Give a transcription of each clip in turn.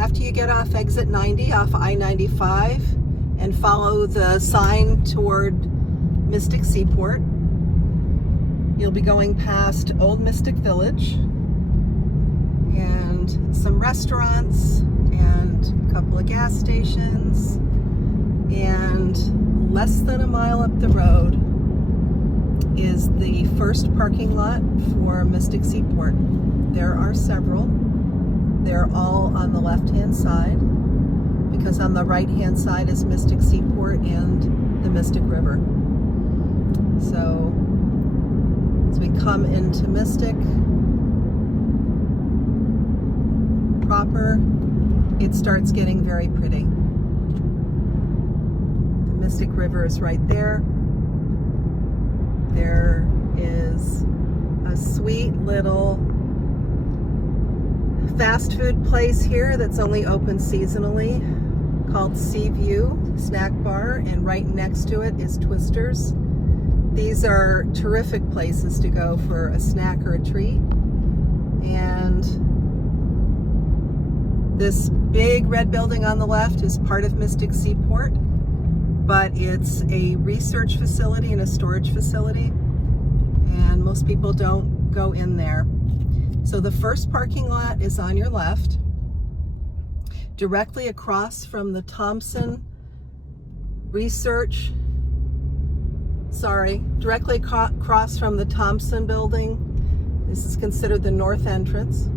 After you get off exit 90 off I-95 and follow the sign toward Mystic Seaport, you'll be going past Old Mystic Village and some restaurants and a couple of gas stations, and less than a mile up the road is the first parking lot for Mystic Seaport. There are several. They're all on the left-hand side, because on the right-hand side is Mystic Seaport and the Mystic River. So as we come into Mystic proper, it starts getting very pretty. The Mystic River is right there. There is a sweet little fast food place here that's only open seasonally called Seaview Snack Bar, and right next to it is Twister's. These are terrific places to go for a snack or a treat. And this big red building on the left is part of Mystic Seaport, but it's a research facility and a storage facility, and most people don't go in there. So the first parking lot is on your left, directly across from the directly across from the Thompson building. This is considered the north entrance.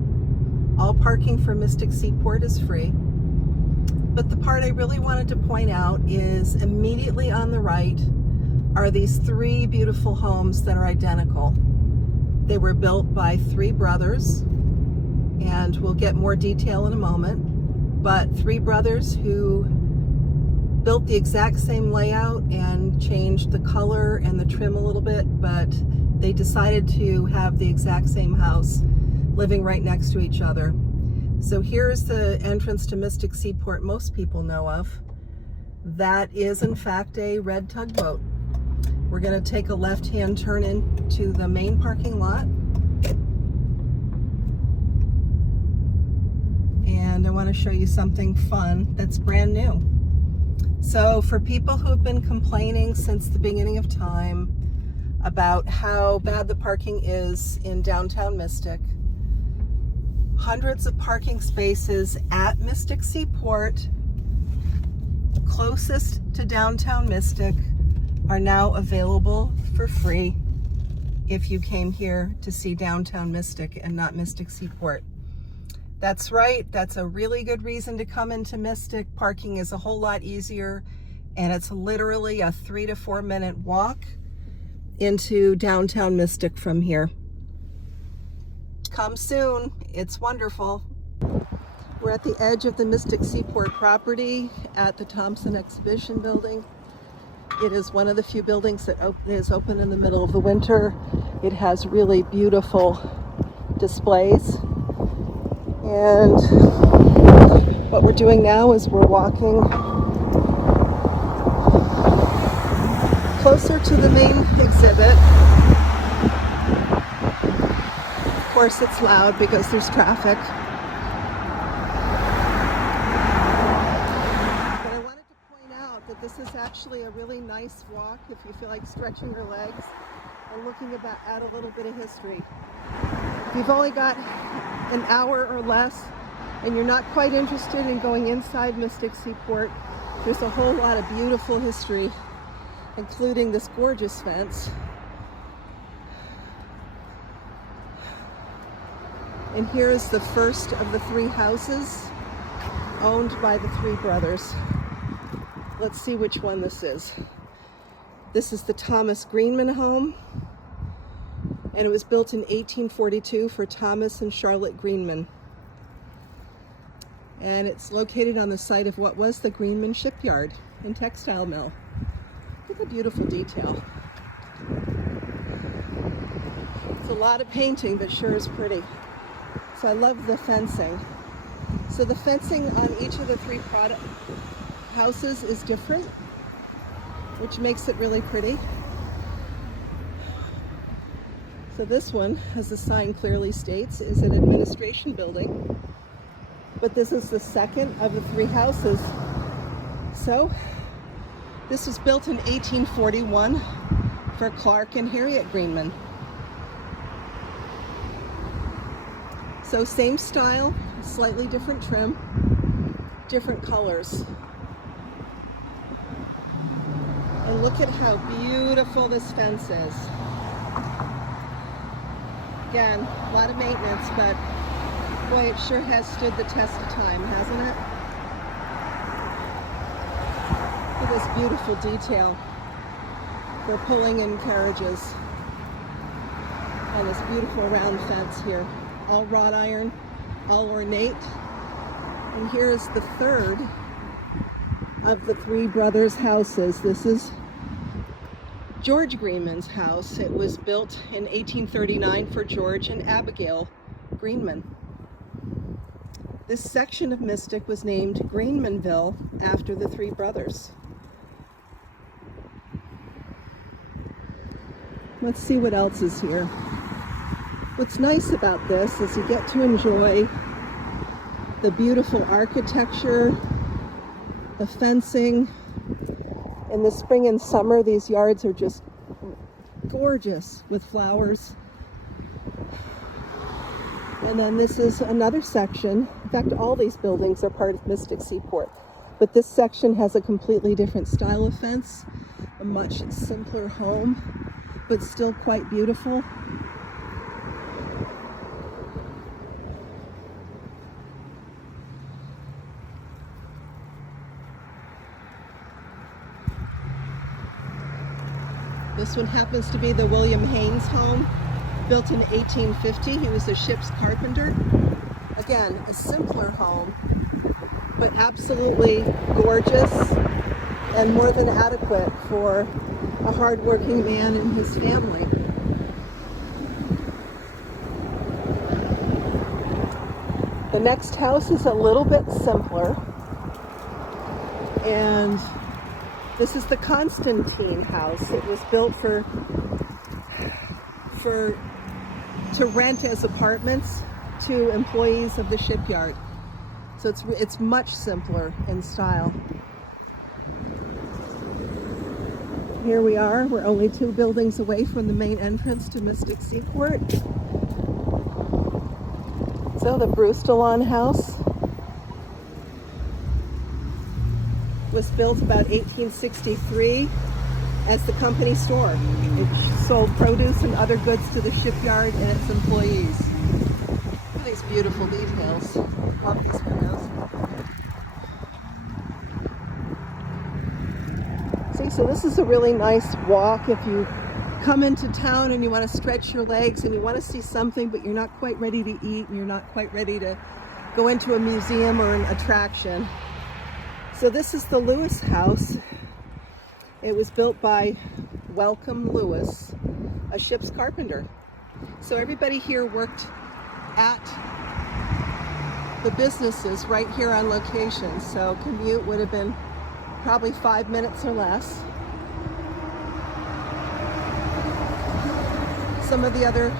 All parking for Mystic Seaport is free. But the part I really wanted to point out is immediately on the right are these three beautiful homes that are identical. They were built by three brothers, and we'll get more detail in a moment, but three brothers who built the exact same layout and changed the color and the trim a little bit, but they decided to have the exact same house living right next to each other. So here's the entrance to Mystic Seaport most people know of. That is in fact a red tugboat. We're going to take a left-hand turn into the main parking lot. And I want to show you something fun that's brand new. So for people who've been complaining since the beginning of time about how bad the parking is in downtown Mystic, hundreds of parking spaces at Mystic Seaport, closest to downtown Mystic, are now available for free if you came here to see downtown Mystic and not Mystic Seaport. That's right, that's a really good reason to come into Mystic. Parking is a whole lot easier, and it's literally a 3 to 4 minute walk into downtown Mystic from here. Come soon, it's wonderful. We're at the edge of the Mystic Seaport property at the Thompson Exhibition Building. It is one of the few buildings that is open in the middle of the winter. It has really beautiful displays. And what we're doing now is we're walking closer to the main exhibit. Of course, it's loud because there's traffic. This is actually a really nice walk if you feel like stretching your legs and looking at a little bit of history. If you've only got an hour or less and you're not quite interested in going inside Mystic Seaport, there's a whole lot of beautiful history, including this gorgeous fence. And here is the first of the three houses owned by the three brothers. Let's see which one this is. This is the Thomas Greenman home, and it was built in 1842 for Thomas and Charlotte Greenman. And it's located on the site of what was the Greenman Shipyard and Textile Mill. Look at the beautiful detail. It's a lot of painting, but sure is pretty. So I love the fencing. So the fencing on each of the three houses is different, which makes it really pretty. So this one, as the sign clearly states, is an administration building. but this is the second of the 3 houses. So this was built in 1841 for Clark and Harriet Greenman. So same style, slightly different trim, different colors. And look at how beautiful this fence is. Again, a lot of maintenance, but boy, it sure has stood the test of time, hasn't it? Look at this beautiful detail for pulling in carriages. And this beautiful round fence here. All wrought iron, all ornate. And here is the third of the 3 brothers' houses. This is George Greenman's house. It was built in 1839 for George and Abigail Greenman. This section of Mystic was named Greenmanville after the 3 brothers. Let's see what else is here. What's nice about this is you get to enjoy the beautiful architecture, the fencing. In the spring and summer, these yards are just gorgeous with flowers. And then this is another section. In fact, all these buildings are part of Mystic Seaport. But this section has a completely different style of fence, a much simpler home, but still quite beautiful. This one happens to be the William Haynes home, built in 1850. He was a ship's carpenter. Again, a simpler home, but absolutely gorgeous and more than adequate for a hardworking man and his family. The next house is a little bit simpler, and this is the Constantine house. It was built to rent as apartments to employees of the shipyard. So it's much simpler in style. Here we are. We're only 2 buildings away from the main entrance to Mystic Seaport. So the Brustelon house was built about 1863 as the company store. It sold produce and other goods to the shipyard and its employees. Look at these beautiful details. Love these windows. See, so this is a really nice walk if you come into town and you want to stretch your legs and you want to see something, but you're not quite ready to eat and you're not quite ready to go into a museum or an attraction. So this is the Lewis house. It was built by Welcome Lewis, a ship's carpenter. So everybody here worked at the businesses right here on location. So commute would have been probably 5 minutes or less. Some of the other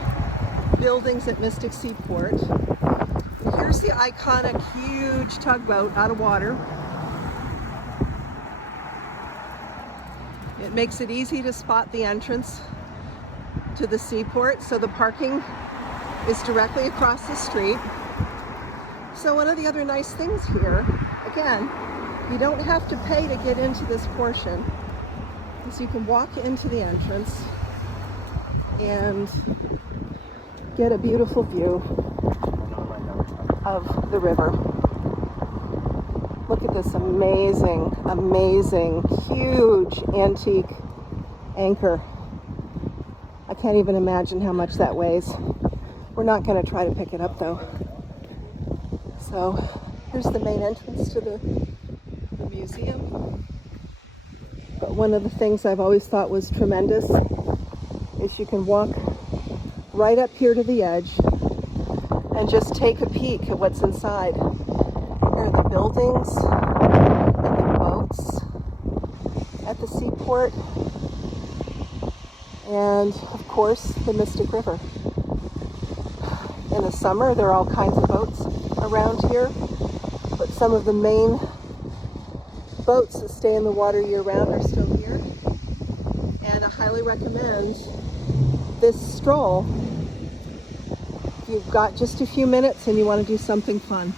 buildings at Mystic Seaport. And here's the iconic huge tugboat out of water. It makes it easy to spot the entrance to the seaport. So the parking is directly across the street. So one of the other nice things here, again, you don't have to pay to get into this portion. So you can walk into the entrance and get a beautiful view of the river. Look at this amazing, amazing, huge antique anchor. I can't even imagine how much that weighs. We're not going to try to pick it up though. So here's the main entrance to the museum. But one of the things I've always thought was tremendous is you can walk right up here to the edge and just take a peek at what's inside. Here are the buildings and the boats at the seaport, and of course the Mystic River. In the summer there are all kinds of boats around here, but some of the main boats that stay in the water year-round are still here. And I highly recommend this stroll if you've got just a few minutes and you want to do something fun.